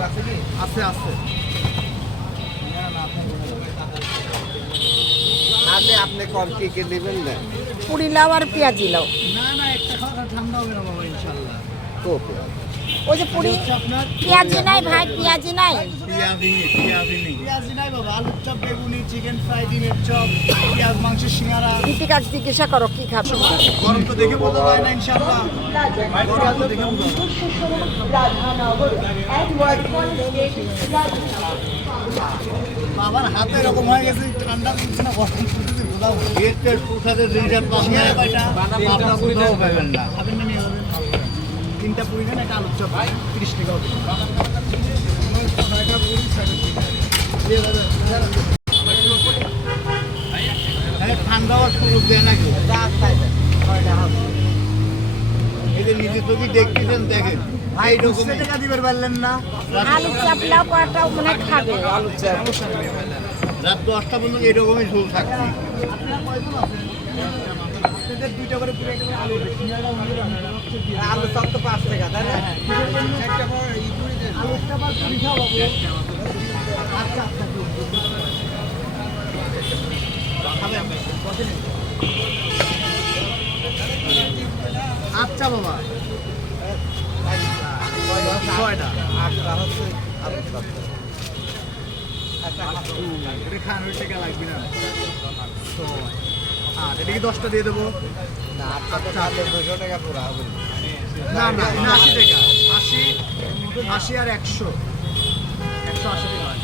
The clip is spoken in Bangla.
50 আছে আছে। আপনি কম কি নেবেন না? পুরি লাউ আর পেঁয়াজি লাউ। না না, একটা খাওয়া ঠান্ডা হবে না বাবা ইনশাআল্লাহ। ওই যে পুরি আপনার পেঁয়াজি নাই ভাই, পেঁয়াজি নাই। পেঁয়াজি নাই বাবা, আলুর চপ, বেগুনি, চিকেন ফ্রাই, ডিমের চপ, পেঁয়াজ মাংসের সিঙ্গারা। দীপিকাকে জিজ্ঞাসা করো কি খাবে। গরম তো দেখে বোঝা যায় না ইনশাআল্লাহ। গরম তো দেখে বোঝা যায়। বাবার হাতে এরকম হয়ে গেছে, ঠান্ডা পড়ছে না গরম পড়তেছে বোঝাও। এর প্রসাদের জিনিসের সিঙ্গারা কয়টা? আপনার কোথাও পাবেন না। খাবেন না নিয়ে যাবেন। 3টা পুরি দেন, একটা আলুর চপ 30 টাকা হবে। ঠান্ডা হওয়ার সুযোগ দেয় নাকি? এই যে নিজে চোখে দেখতেছেন, দেখেন ভাই 200 টাকা দিবেন বললেন না? আলু চাপ লাউ কয়টাও মনে খাবে আলু চাপ। রাত 10টা পর্যন্ত এরকমই শুরু থাকছি। আপনাদের 2টা করে পুরি একটা আলু দেন। সিঙ্গারা আলু চপ তো 5 টাকা, তাই না? আলুর চপ আর পুরি খাও বাবু। আচ্ছা আচ্ছা। আচ্ছা বাবা, 6টা। এটা খান, ওই টাকা লাগবে না। এটা কি 10টা দিয়ে দেবো? না না, 80 টাকা। 80 আর 100, 180 টাকা হয়।